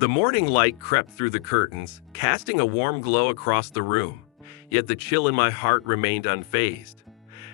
The morning light crept through the curtains, casting a warm glow across the room, yet the chill in my heart remained unfazed.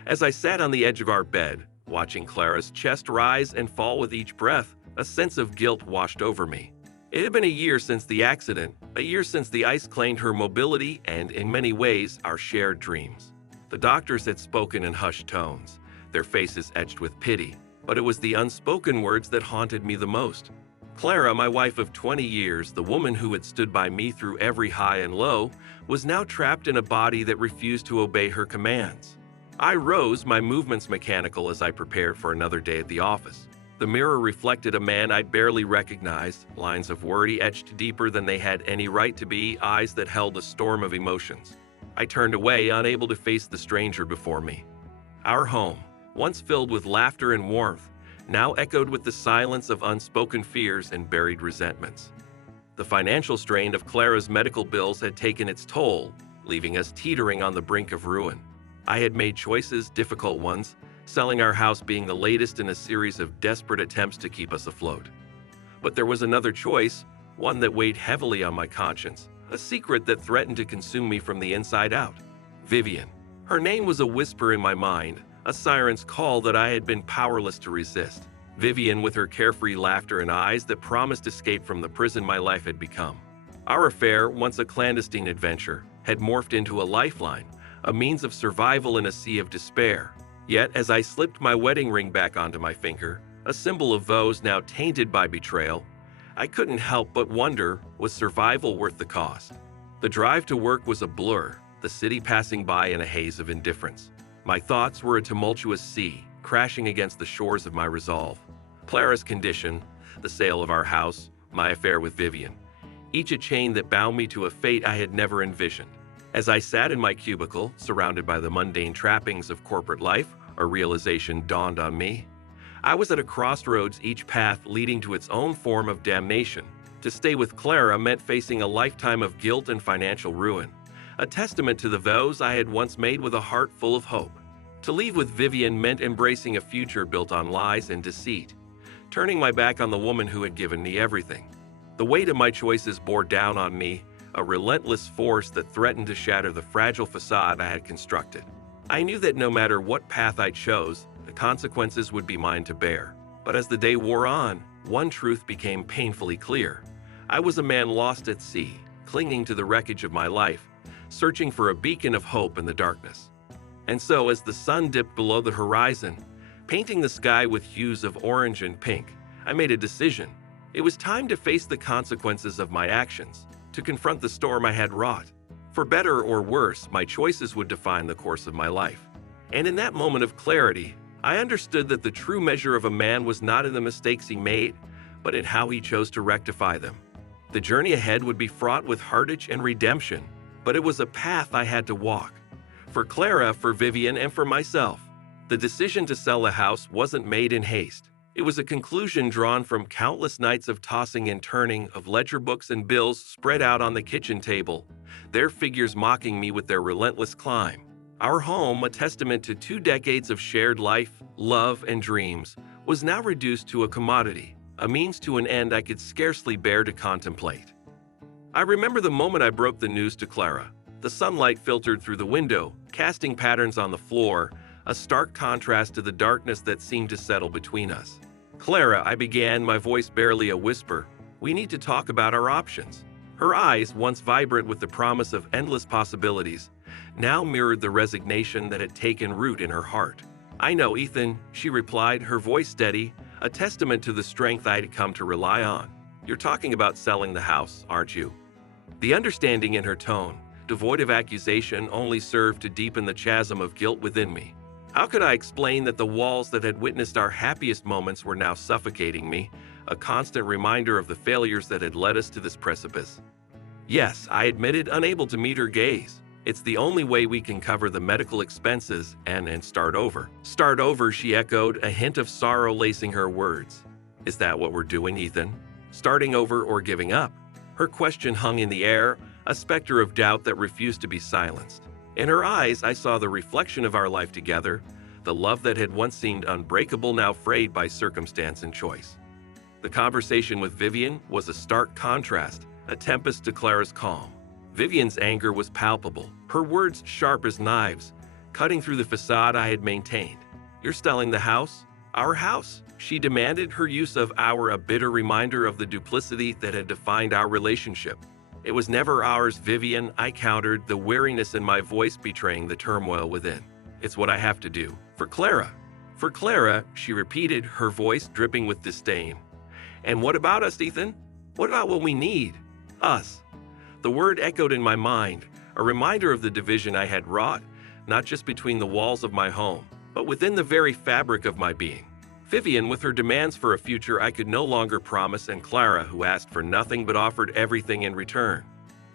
As I sat on the edge of our bed, watching Clara's chest rise and fall with each breath, a sense of guilt washed over me. It had been a year since the accident, a year since the ice claimed her mobility and, in many ways, our shared dreams. The doctors had spoken in hushed tones, their faces etched with pity, but it was the unspoken words that haunted me the most. Clara, my wife of 20 years, the woman who had stood by me through every high and low, was now trapped in a body that refused to obey her commands. I rose, my movements mechanical as I prepared for another day at the office. The mirror reflected a man I'd barely recognized, lines of worry etched deeper than they had any right to be, eyes that held a storm of emotions. I turned away, unable to face the stranger before me. Our home, once filled with laughter and warmth, now echoed with the silence of unspoken fears and buried resentments. The financial strain of Clara's medical bills had taken its toll, leaving us teetering on the brink of ruin. I had made choices, difficult ones, selling our house being the latest in a series of desperate attempts to keep us afloat. But there was another choice, one that weighed heavily on my conscience, a secret that threatened to consume me from the inside out. Vivian. Her name was a whisper in my mind, a siren's call that I had been powerless to resist. Vivian, with her carefree laughter and eyes that promised escape from the prison my life had become. Our affair, once a clandestine adventure, had morphed into a lifeline, a means of survival in a sea of despair. Yet, as I slipped my wedding ring back onto my finger, a symbol of vows now tainted by betrayal, I couldn't help but wonder, was survival worth the cost? The drive to work was a blur, the city passing by in a haze of indifference. My thoughts were a tumultuous sea, crashing against the shores of my resolve. Clara's condition, the sale of our house, my affair with Vivian, each a chain that bound me to a fate I had never envisioned. As I sat in my cubicle, surrounded by the mundane trappings of corporate life, a realization dawned on me. I was at a crossroads, each path leading to its own form of damnation. To stay with Clara meant facing a lifetime of guilt and financial ruin, a testament to the vows I had once made with a heart full of hope. To leave with Vivian meant embracing a future built on lies and deceit, turning my back on the woman who had given me everything. The weight of my choices bore down on me, a relentless force that threatened to shatter the fragile facade I had constructed. I knew that no matter what path I chose, the consequences would be mine to bear. But as the day wore on, one truth became painfully clear. I was a man lost at sea, clinging to the wreckage of my life, searching for a beacon of hope in the darkness. And so, as the sun dipped below the horizon, painting the sky with hues of orange and pink, I made a decision. It was time to face the consequences of my actions, to confront the storm I had wrought. For better or worse, my choices would define the course of my life. And in that moment of clarity, I understood that the true measure of a man was not in the mistakes he made, but in how he chose to rectify them. The journey ahead would be fraught with heartache and redemption, but it was a path I had to walk. For Clara, for Vivian, and for myself, the decision to sell the house wasn't made in haste. It was a conclusion drawn from countless nights of tossing and turning, of ledger books and bills spread out on the kitchen table, their figures mocking me with their relentless climb. Our home, a testament to 2 decades of shared life, love, and dreams, was now reduced to a commodity, a means to an end I could scarcely bear to contemplate. I remember the moment I broke the news to Clara. The sunlight filtered through the window, casting patterns on the floor, a stark contrast to the darkness that seemed to settle between us. "Clara," I began, my voice barely a whisper, "we need to talk about our options." Her eyes, once vibrant with the promise of endless possibilities, now mirrored the resignation that had taken root in her heart. "I know, Ethan," she replied, her voice steady, a testament to the strength I had come to rely on. "You're talking about selling the house, aren't you?" The understanding in her tone, devoid of accusation, only served to deepen the chasm of guilt within me. How could I explain that the walls that had witnessed our happiest moments were now suffocating me, a constant reminder of the failures that had led us to this precipice? "Yes," I admitted, unable to meet her gaze. "It's the only way we can cover the medical expenses and start over." "Start over," she echoed, a hint of sorrow lacing her words. "Is that what we're doing, Ethan? Starting over or giving up?" Her question hung in the air, a specter of doubt that refused to be silenced. In her eyes, I saw the reflection of our life together, the love that had once seemed unbreakable now frayed by circumstance and choice. The conversation with Vivian was a stark contrast, a tempest to Clara's calm. Vivian's anger was palpable, her words sharp as knives, cutting through the facade I had maintained. "You're selling the house? Our house?" She demanded, her use of "our" a bitter reminder of the duplicity that had defined our relationship. "It was never ours, Vivian," I countered, the wariness in my voice betraying the turmoil within. "It's what I have to do. For Clara." "For Clara," she repeated, her voice dripping with disdain. "And what about us, Ethan? What about what we need? Us." The word echoed in my mind, a reminder of the division I had wrought, not just between the walls of my home, but within the very fabric of my being. Vivian, with her demands for a future I could no longer promise, and Clara, who asked for nothing but offered everything in return.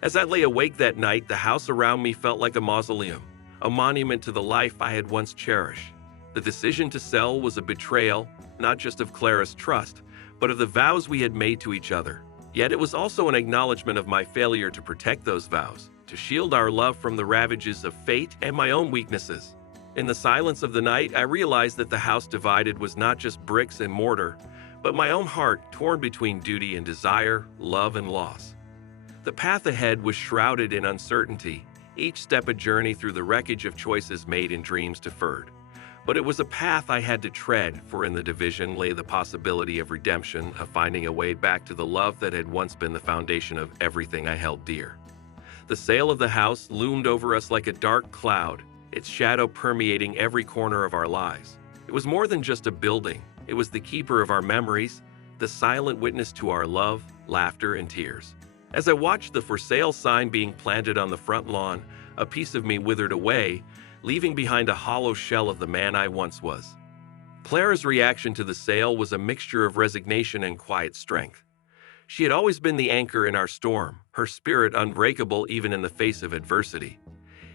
As I lay awake that night, the house around me felt like a mausoleum, a monument to the life I had once cherished. The decision to sell was a betrayal, not just of Clara's trust, but of the vows we had made to each other. Yet it was also an acknowledgement of my failure to protect those vows, to shield our love from the ravages of fate and my own weaknesses. In the silence of the night, I realized that the house divided was not just bricks and mortar, but my own heart torn between duty and desire, love and loss. The path ahead was shrouded in uncertainty, each step a journey through the wreckage of choices made and dreams deferred. But it was a path I had to tread, for in the division lay the possibility of redemption, of finding a way back to the love that had once been the foundation of everything I held dear. The sale of the house loomed over us like a dark cloud, its shadow permeating every corner of our lives. It was more than just a building. It was the keeper of our memories, the silent witness to our love, laughter, and tears. As I watched the for sale sign being planted on the front lawn, a piece of me withered away, leaving behind a hollow shell of the man I once was. Clara's reaction to the sale was a mixture of resignation and quiet strength. She had always been the anchor in our storm, her spirit unbreakable even in the face of adversity.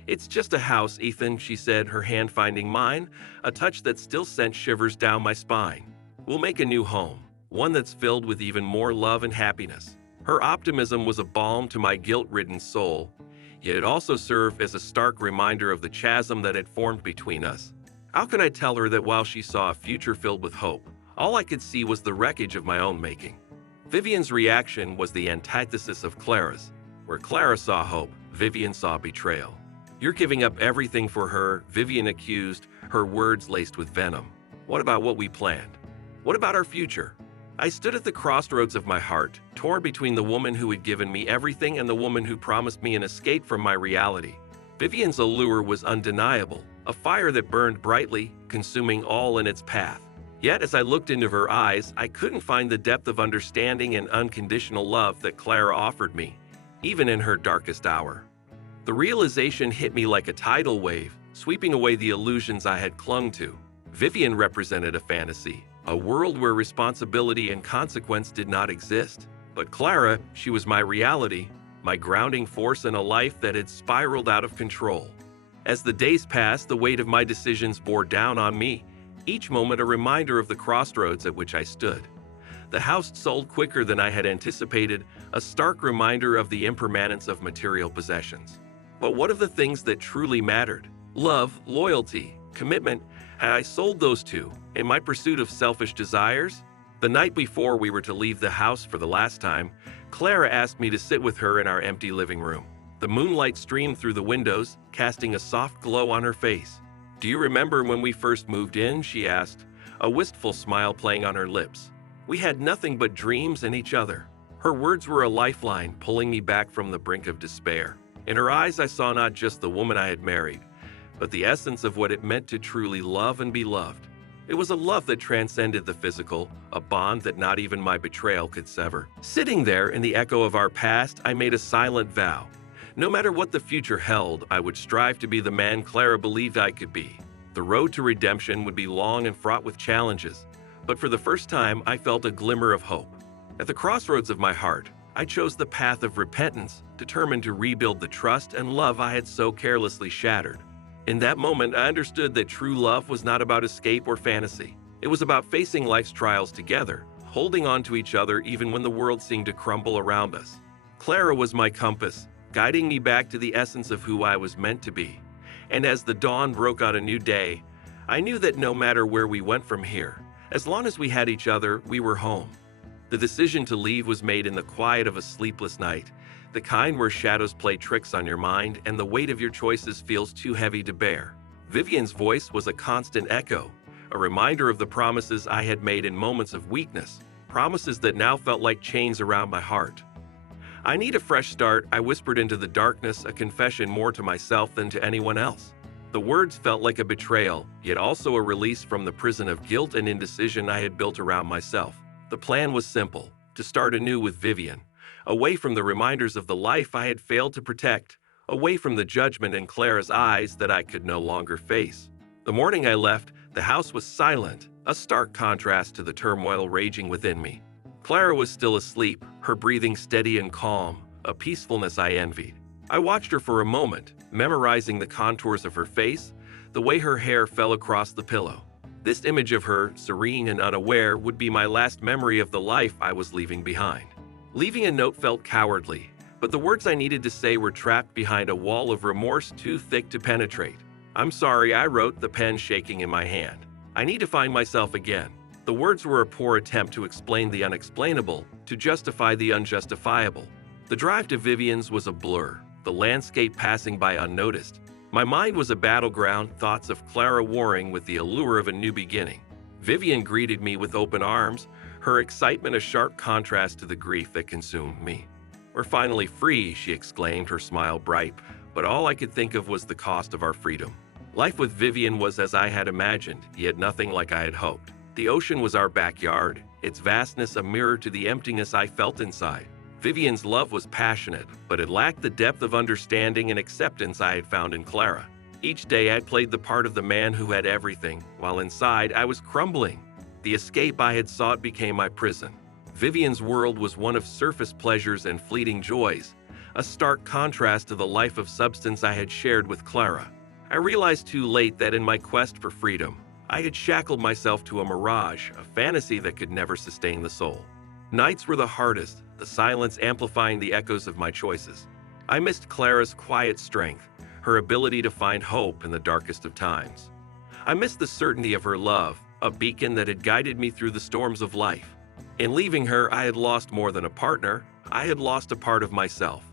"It's just a house, Ethan," she said, her hand finding mine, a touch that still sent shivers down my spine. "We'll make a new home, one that's filled with even more love and happiness." Her optimism was a balm to my guilt-ridden soul, yet it also served as a stark reminder of the chasm that had formed between us. How could I tell her that while she saw a future filled with hope, all I could see was the wreckage of my own making? Vivian's reaction was the antithesis of Clara's. Where Clara saw hope, Vivian saw betrayal. "You're giving up everything for her," Vivian accused, her words laced with venom. "What about what we planned? What about our future?" I stood at the crossroads of my heart, torn between the woman who had given me everything and the woman who promised me an escape from my reality. Vivian's allure was undeniable, a fire that burned brightly, consuming all in its path. Yet as I looked into her eyes, I couldn't find the depth of understanding and unconditional love that Clara offered me, even in her darkest hour. The realization hit me like a tidal wave, sweeping away the illusions I had clung to. Vivian represented a fantasy, a world where responsibility and consequence did not exist. But Clara, she was my reality, my grounding force in a life that had spiraled out of control. As the days passed, the weight of my decisions bore down on me, each moment a reminder of the crossroads at which I stood. The house sold quicker than I had anticipated, a stark reminder of the impermanence of material possessions. But what of the things that truly mattered? Love, loyalty, commitment. Had I sold those two in my pursuit of selfish desires? The night before we were to leave the house for the last time, Clara asked me to sit with her in our empty living room. The moonlight streamed through the windows, casting a soft glow on her face. "Do you remember when we first moved in?" she asked, a wistful smile playing on her lips. "We had nothing but dreams and each other." Her words were a lifeline, pulling me back from the brink of despair. In her eyes, I saw not just the woman I had married, but the essence of what it meant to truly love and be loved. It was a love that transcended the physical, a bond that not even my betrayal could sever. Sitting there in the echo of our past, I made a silent vow. No matter what the future held, I would strive to be the man Clara believed I could be. The road to redemption would be long and fraught with challenges, but for the first time, I felt a glimmer of hope. At the crossroads of my heart, I chose the path of repentance, determined to rebuild the trust and love I had so carelessly shattered. In that moment, I understood that true love was not about escape or fantasy. It was about facing life's trials together, holding on to each other even when the world seemed to crumble around us. Clara was my compass, guiding me back to the essence of who I was meant to be. And as the dawn broke on a new day, I knew that no matter where we went from here, as long as we had each other, we were home. The decision to leave was made in the quiet of a sleepless night, the kind where shadows play tricks on your mind and the weight of your choices feels too heavy to bear. Vivian's voice was a constant echo, a reminder of the promises I had made in moments of weakness, promises that now felt like chains around my heart. "I need a fresh start," I whispered into the darkness, a confession more to myself than to anyone else. The words felt like a betrayal, yet also a release from the prison of guilt and indecision I had built around myself. The plan was simple: to start anew with Vivian, away from the reminders of the life I had failed to protect, away from the judgment in Clara's eyes that I could no longer face. The morning I left, the house was silent, a stark contrast to the turmoil raging within me. Clara was still asleep, her breathing steady and calm, a peacefulness I envied. I watched her for a moment, memorizing the contours of her face, the way her hair fell across the pillow. This image of her, serene and unaware, would be my last memory of the life I was leaving behind. Leaving a note felt cowardly, but the words I needed to say were trapped behind a wall of remorse too thick to penetrate. "I'm sorry," I wrote, the pen shaking in my hand. "I need to find myself again." The words were a poor attempt to explain the unexplainable, to justify the unjustifiable. The drive to Vivian's was a blur, the landscape passing by unnoticed. My mind was a battleground, thoughts of Clara warring with the allure of a new beginning. Vivian greeted me with open arms, her excitement a sharp contrast to the grief that consumed me. "We're finally free," she exclaimed, her smile bright, but all I could think of was the cost of our freedom. Life with Vivian was as I had imagined, yet nothing like I had hoped. The ocean was our backyard, its vastness a mirror to the emptiness I felt inside. Vivian's love was passionate, but it lacked the depth of understanding and acceptance I had found in Clara. Each day I played the part of the man who had everything, while inside I was crumbling. The escape I had sought became my prison. Vivian's world was one of surface pleasures and fleeting joys, a stark contrast to the life of substance I had shared with Clara. I realized too late that in my quest for freedom, I had shackled myself to a mirage, a fantasy that could never sustain the soul. Nights were the hardest, the silence amplifying the echoes of my choices. I missed Clara's quiet strength, her ability to find hope in the darkest of times. I missed the certainty of her love, a beacon that had guided me through the storms of life. In leaving her, I had lost more than a partner, I had lost a part of myself.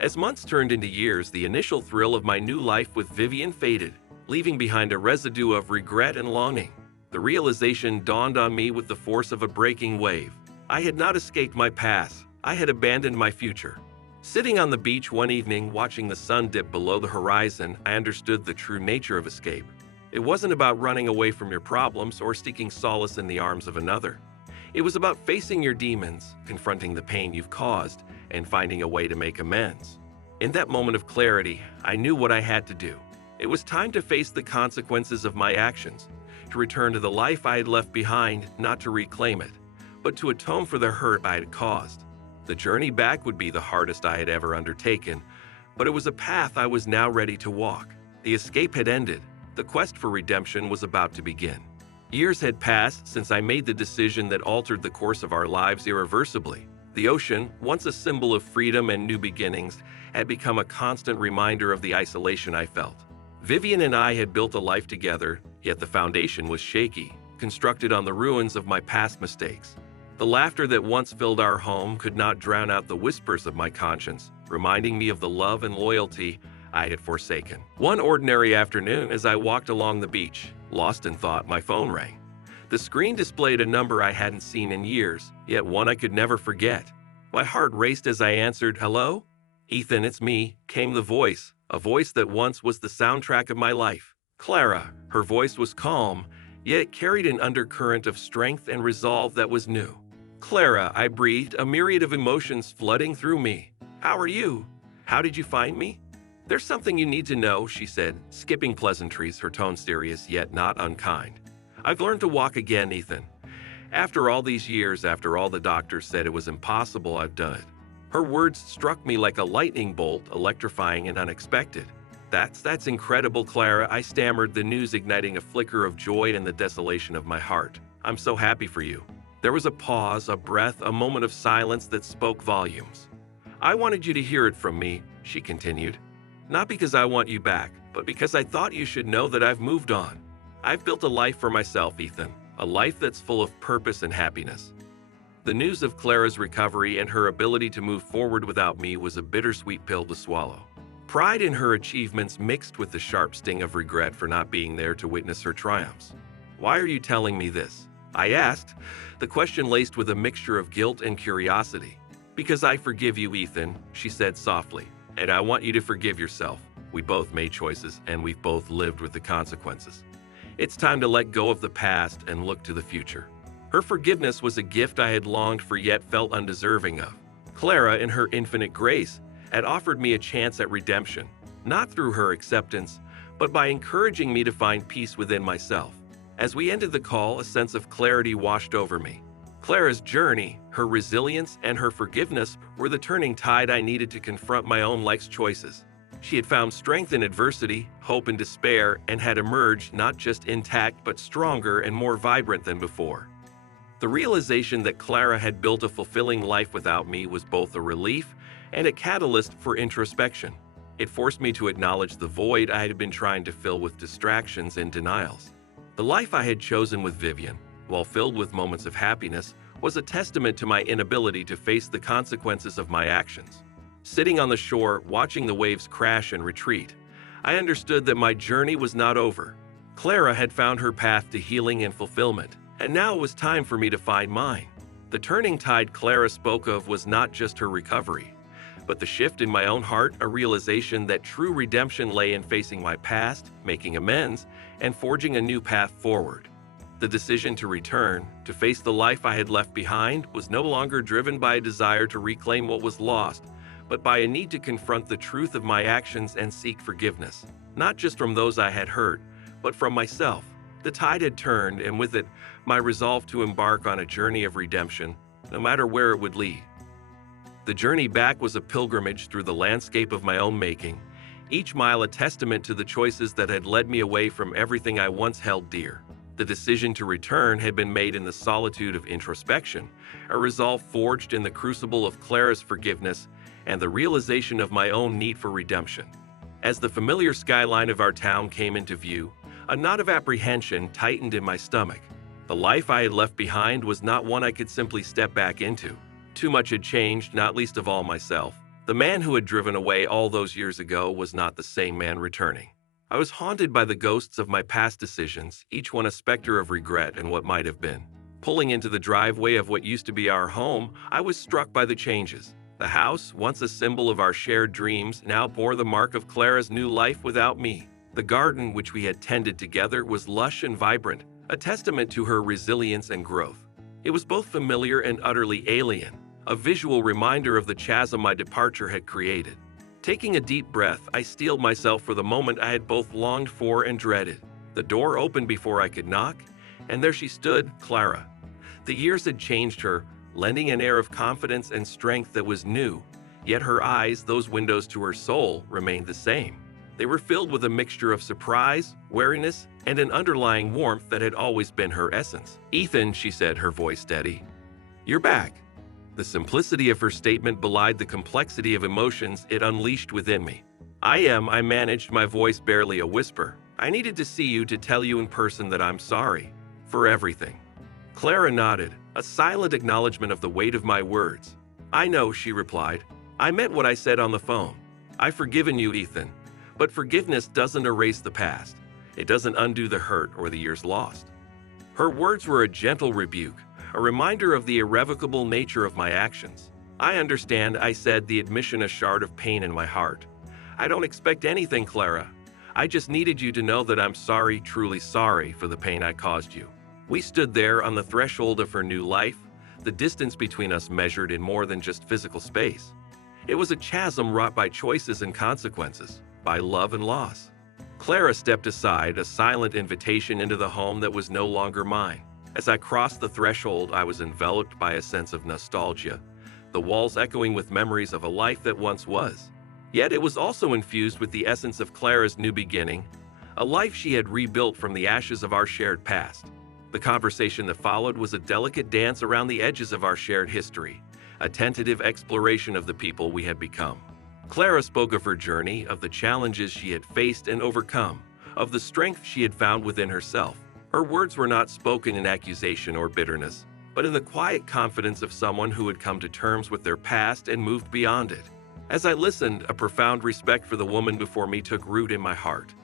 As months turned into years, the initial thrill of my new life with Vivian faded, leaving behind a residue of regret and longing. The realization dawned on me with the force of a breaking wave. I had not escaped my past, I had abandoned my future. Sitting on the beach one evening, watching the sun dip below the horizon, I understood the true nature of escape. It wasn't about running away from your problems or seeking solace in the arms of another. It was about facing your demons, confronting the pain you've caused, and finding a way to make amends. In that moment of clarity, I knew what I had to do. It was time to face the consequences of my actions, to return to the life I had left behind, not to reclaim it, but to atone for the hurt I had caused. The journey back would be the hardest I had ever undertaken, but it was a path I was now ready to walk. The escape had ended. The quest for redemption was about to begin. Years had passed since I made the decision that altered the course of our lives irreversibly. The ocean, once a symbol of freedom and new beginnings, had become a constant reminder of the isolation I felt. Vivian and I had built a life together, yet the foundation was shaky, constructed on the ruins of my past mistakes. The laughter that once filled our home could not drown out the whispers of my conscience, reminding me of the love and loyalty I had forsaken. One ordinary afternoon, as I walked along the beach, lost in thought, my phone rang. The screen displayed a number I hadn't seen in years, yet one I could never forget. My heart raced as I answered, "Hello?" "Ethan, it's me," came the voice, a voice that once was the soundtrack of my life. Clara. Her voice was calm, yet it carried an undercurrent of strength and resolve that was new. "Clara," I breathed, a myriad of emotions flooding through me. "How are you? How did you find me?" "There's something you need to know," she said, skipping pleasantries, her tone serious yet not unkind. "I've learned to walk again, Ethan. After all these years, after all the doctors said it was impossible, I've done it." Her words struck me like a lightning bolt, electrifying and unexpected. That's incredible, Clara," I stammered, the news igniting a flicker of joy in the desolation of my heart. "I'm so happy for you." There was a pause, a breath, a moment of silence that spoke volumes. "I wanted you to hear it from me," she continued. "Not because I want you back, but because I thought you should know that I've moved on. I've built a life for myself, Ethan, a life that's full of purpose and happiness." The news of Clara's recovery and her ability to move forward without me was a bittersweet pill to swallow. Pride in her achievements mixed with the sharp sting of regret for not being there to witness her triumphs. "Why are you telling me this?" I asked, the question laced with a mixture of guilt and curiosity. "Because I forgive you, Ethan," she said softly, "and I want you to forgive yourself. We both made choices, and we've both lived with the consequences. It's time to let go of the past and look to the future." Her forgiveness was a gift I had longed for yet felt undeserving of. Clara, in her infinite grace, had offered me a chance at redemption, not through her acceptance, but by encouraging me to find peace within myself. As we ended the call, a sense of clarity washed over me. Clara's journey, her resilience, and her forgiveness were the turning tide I needed to confront my own life's choices. She had found strength in adversity, hope in despair, and had emerged not just intact but stronger and more vibrant than before. The realization that Clara had built a fulfilling life without me was both a relief and a catalyst for introspection. It forced me to acknowledge the void I had been trying to fill with distractions and denials. The life I had chosen with Vivian, while filled with moments of happiness, was a testament to my inability to face the consequences of my actions. Sitting on the shore, watching the waves crash and retreat, I understood that my journey was not over. Clara had found her path to healing and fulfillment, and now it was time for me to find mine. The turning tide Clara spoke of was not just her recovery, but the shift in my own heart, a realization that true redemption lay in facing my past, making amends, and forging a new path forward. The decision to return, to face the life I had left behind, was no longer driven by a desire to reclaim what was lost, but by a need to confront the truth of my actions and seek forgiveness, not just from those I had hurt, but from myself. The tide had turned, and with it, my resolve to embark on a journey of redemption, no matter where it would lead. The journey back was a pilgrimage through the landscape of my own making, each mile a testament to the choices that had led me away from everything I once held dear. The decision to return had been made in the solitude of introspection, a resolve forged in the crucible of Clara's forgiveness and the realization of my own need for redemption. As the familiar skyline of our town came into view, a knot of apprehension tightened in my stomach. The life I had left behind was not one I could simply step back into. Too much had changed, not least of all myself. The man who had driven away all those years ago was not the same man returning. I was haunted by the ghosts of my past decisions, each one a specter of regret and what might have been. Pulling into the driveway of what used to be our home, I was struck by the changes. The house, once a symbol of our shared dreams, now bore the mark of Clara's new life without me. The garden, which we had tended together, was lush and vibrant, a testament to her resilience and growth. It was both familiar and utterly alien, a visual reminder of the chasm my departure had created. Taking a deep breath, I steeled myself for the moment I had both longed for and dreaded. The door opened before I could knock, and there she stood, Clara. The years had changed her, lending an air of confidence and strength that was new, yet her eyes, those windows to her soul, remained the same. They were filled with a mixture of surprise, wariness, and an underlying warmth that had always been her essence. "Ethan," she said, her voice steady, "you're back." The simplicity of her statement belied the complexity of emotions it unleashed within me. I managed, my voice barely a whisper. "I needed to see you to tell you in person that I'm sorry. For everything." Clara nodded, a silent acknowledgement of the weight of my words. "I know," she replied. "I meant what I said on the phone. I've forgiven you, Ethan. But forgiveness doesn't erase the past. It doesn't undo the hurt or the years lost." Her words were a gentle rebuke, a reminder of the irrevocable nature of my actions. "I understand," I said, the admission a shard of pain in my heart. "I don't expect anything, Clara. I just needed you to know that I'm sorry, truly sorry, for the pain I caused you." We stood there on the threshold of her new life, the distance between us measured in more than just physical space. It was a chasm wrought by choices and consequences, by love and loss. Clara stepped aside, a silent invitation into the home that was no longer mine. As I crossed the threshold, I was enveloped by a sense of nostalgia, the walls echoing with memories of a life that once was. Yet it was also infused with the essence of Clara's new beginning, a life she had rebuilt from the ashes of our shared past. The conversation that followed was a delicate dance around the edges of our shared history, a tentative exploration of the people we had become. Clara spoke of her journey, of the challenges she had faced and overcome, of the strength she had found within herself. Her words were not spoken in accusation or bitterness. but in the quiet confidence of someone who had come to terms with their past and moved beyond it. As I listened, a profound respect for the woman before me took root in my heart.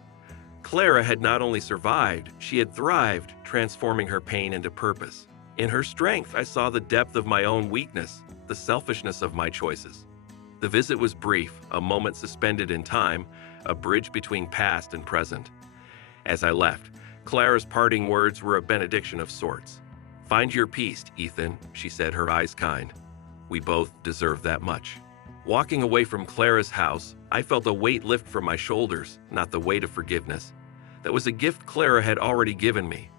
Clara had not only survived, she had thrived, transforming her pain into purpose. In her strength, I saw the depth of my own weakness, the selfishness of my choices. The visit was brief, a moment suspended in time, a bridge between past and present. As I left, Clara's parting words were a benediction of sorts. "Find your peace, Ethan," she said, her eyes kind. "We both deserve that much." Walking away from Clara's house, I felt a weight lift from my shoulders, not the weight of forgiveness. That was a gift Clara had already given me,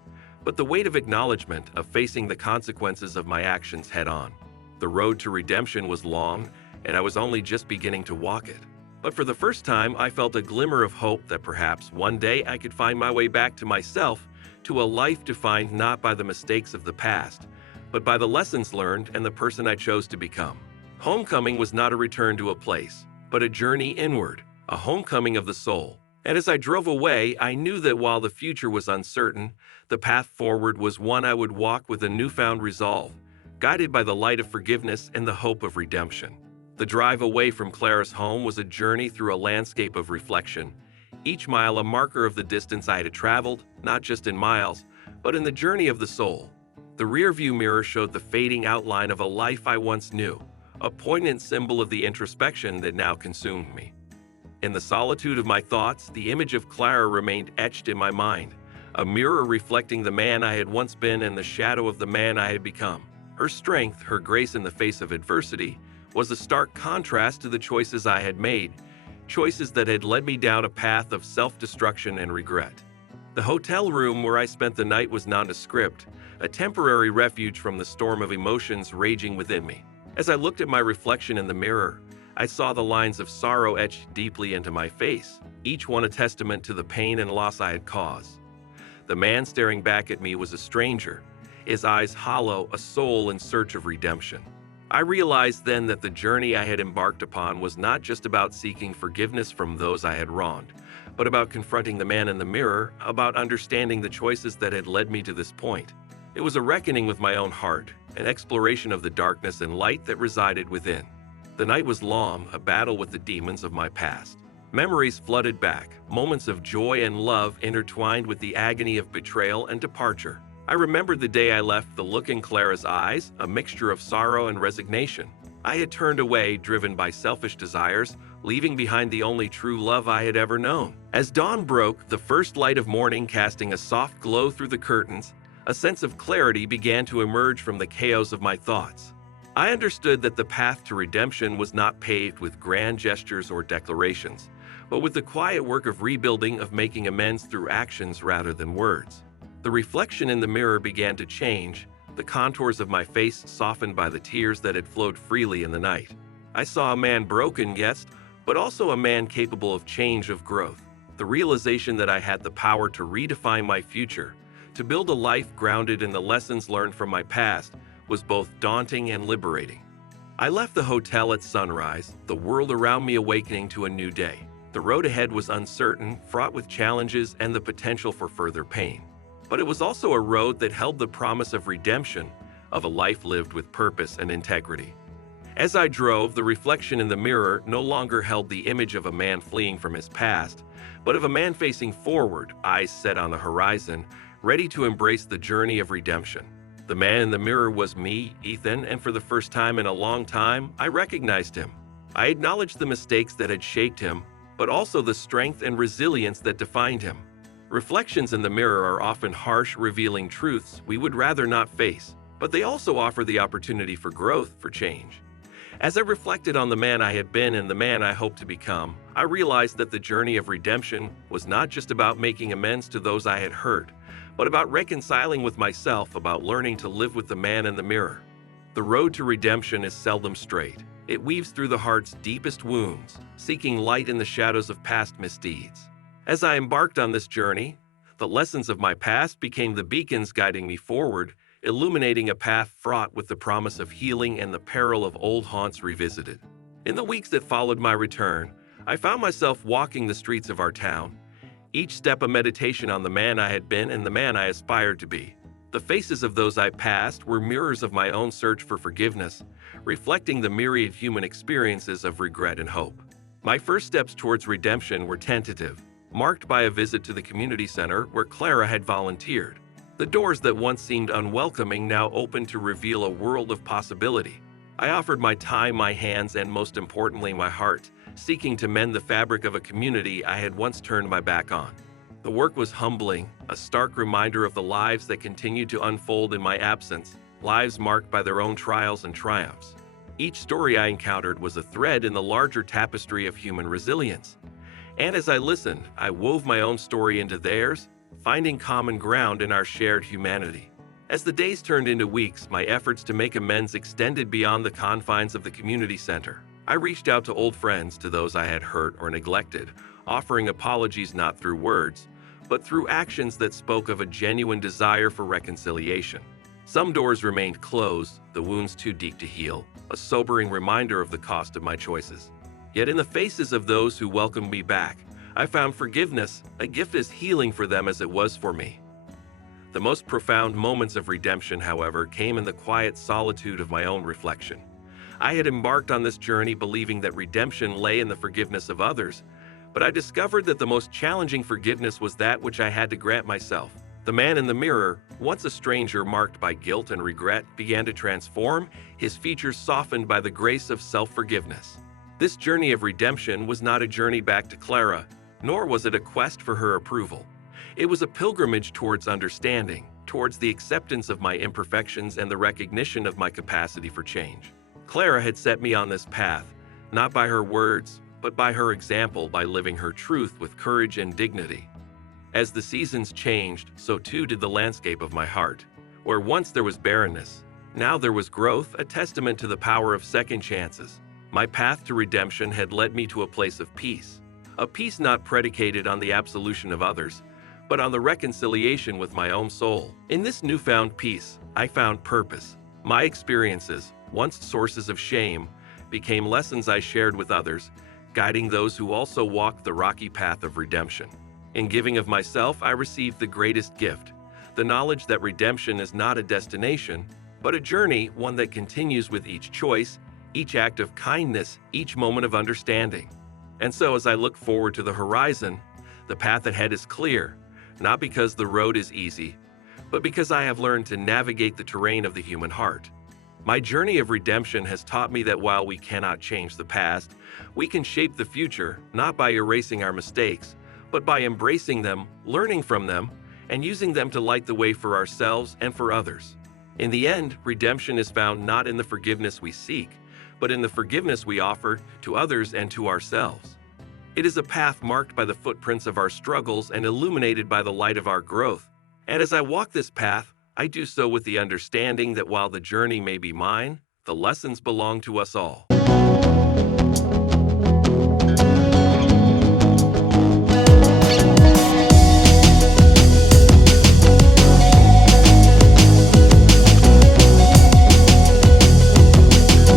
but the weight of acknowledgement, of facing the consequences of my actions head on. The road to redemption was long, and I was only just beginning to walk it. But for the first time, I felt a glimmer of hope that perhaps one day I could find my way back to myself, to a life defined not by the mistakes of the past, but by the lessons learned and the person I chose to become. Homecoming was not a return to a place, but a journey inward, a homecoming of the soul. And as I drove away, I knew that while the future was uncertain, the path forward was one I would walk with a newfound resolve, guided by the light of forgiveness and the hope of redemption. The drive away from Clara's home was a journey through a landscape of reflection, each mile a marker of the distance I had traveled, not just in miles, but in the journey of the soul. The rearview mirror showed the fading outline of a life I once knew, a poignant symbol of the introspection that now consumed me. In the solitude of my thoughts, the image of Clara remained etched in my mind, a mirror reflecting the man I had once been and the shadow of the man I had become. Her strength, her grace in the face of adversity, was a stark contrast to the choices I had made, choices that had led me down a path of self-destruction and regret. The hotel room where I spent the night was nondescript, a temporary refuge from the storm of emotions raging within me. As I looked at my reflection in the mirror, I saw the lines of sorrow etched deeply into my face, each one a testament to the pain and loss I had caused. The man staring back at me was a stranger, his eyes hollow, a soul in search of redemption. I realized then that the journey I had embarked upon was not just about seeking forgiveness from those I had wronged, but about confronting the man in the mirror, about understanding the choices that had led me to this point. It was a reckoning with my own heart, an exploration of the darkness and light that resided within. The night was long, a battle with the demons of my past. Memories flooded back, moments of joy and love intertwined with the agony of betrayal and departure. I remembered the day I left, the look in Clara's eyes, a mixture of sorrow and resignation. I had turned away, driven by selfish desires, leaving behind the only true love I had ever known. As dawn broke, the first light of morning casting a soft glow through the curtains, a sense of clarity began to emerge from the chaos of my thoughts. I understood that the path to redemption was not paved with grand gestures or declarations, but with the quiet work of rebuilding, of making amends through actions rather than words. The reflection in the mirror began to change, the contours of my face softened by the tears that had flowed freely in the night. I saw a man broken, yes, but also a man capable of change, of growth. The realization that I had the power to redefine my future, to build a life grounded in the lessons learned from my past, was both daunting and liberating. I left the hotel at sunrise, the world around me awakening to a new day. The road ahead was uncertain, fraught with challenges and the potential for further pain. But it was also a road that held the promise of redemption, of a life lived with purpose and integrity. As I drove, the reflection in the mirror no longer held the image of a man fleeing from his past, but of a man facing forward, eyes set on the horizon, ready to embrace the journey of redemption. The man in the mirror was me, Ethan, and for the first time in a long time, I recognized him. I acknowledged the mistakes that had shaped him, but also the strength and resilience that defined him. Reflections in the mirror are often harsh, revealing truths we would rather not face, but they also offer the opportunity for growth, for change. As I reflected on the man I had been and the man I hoped to become, I realized that the journey of redemption was not just about making amends to those I had hurt, but about reconciling with myself, about learning to live with the man in the mirror. The road to redemption is seldom straight. It weaves through the heart's deepest wounds, seeking light in the shadows of past misdeeds. As I embarked on this journey, the lessons of my past became the beacons guiding me forward, illuminating a path fraught with the promise of healing and the peril of old haunts revisited. In the weeks that followed my return, I found myself walking the streets of our town, each step a meditation on the man I had been and the man I aspired to be. The faces of those I passed were mirrors of my own search for forgiveness, reflecting the myriad human experiences of regret and hope. My first steps towards redemption were tentative, marked by a visit to the community center where Clara had volunteered. The doors that once seemed unwelcoming now opened to reveal a world of possibility. I offered my time, my hands, and most importantly, my heart, seeking to mend the fabric of a community I had once turned my back on. The work was humbling, a stark reminder of the lives that continued to unfold in my absence, lives marked by their own trials and triumphs. Each story I encountered was a thread in the larger tapestry of human resilience. And as I listened, I wove my own story into theirs, finding common ground in our shared humanity. As the days turned into weeks, my efforts to make amends extended beyond the confines of the community center. I reached out to old friends, to those I had hurt or neglected, offering apologies not through words, but through actions that spoke of a genuine desire for reconciliation. Some doors remained closed, the wounds too deep to heal, a sobering reminder of the cost of my choices. Yet in the faces of those who welcomed me back, I found forgiveness, a gift as healing for them as it was for me. The most profound moments of redemption, however, came in the quiet solitude of my own reflection. I had embarked on this journey believing that redemption lay in the forgiveness of others, but I discovered that the most challenging forgiveness was that which I had to grant myself. The man in the mirror, once a stranger marked by guilt and regret, began to transform, his features softened by the grace of self-forgiveness. This journey of redemption was not a journey back to Clara, nor was it a quest for her approval. It was a pilgrimage towards understanding, towards the acceptance of my imperfections and the recognition of my capacity for change. Clara had set me on this path, not by her words, but by her example, by living her truth with courage and dignity. As the seasons changed, so too did the landscape of my heart. Where once there was barrenness, now there was growth, a testament to the power of second chances. My path to redemption had led me to a place of peace, a peace not predicated on the absolution of others, but on the reconciliation with my own soul. In this newfound peace, I found purpose. My experiences, once sources of shame, became lessons I shared with others, guiding those who also walked the rocky path of redemption. In giving of myself, I received the greatest gift, the knowledge that redemption is not a destination, but a journey, one that continues with each choice, each act of kindness, each moment of understanding. And so as I look forward to the horizon, the path ahead is clear, not because the road is easy, but because I have learned to navigate the terrain of the human heart. My journey of redemption has taught me that while we cannot change the past, we can shape the future, not by erasing our mistakes, but by embracing them, learning from them, and using them to light the way for ourselves and for others. In the end, redemption is found not in the forgiveness we seek, but in the forgiveness we offer to others and to ourselves. It is a path marked by the footprints of our struggles and illuminated by the light of our growth. And as I walk this path, I do so with the understanding that while the journey may be mine, the lessons belong to us all.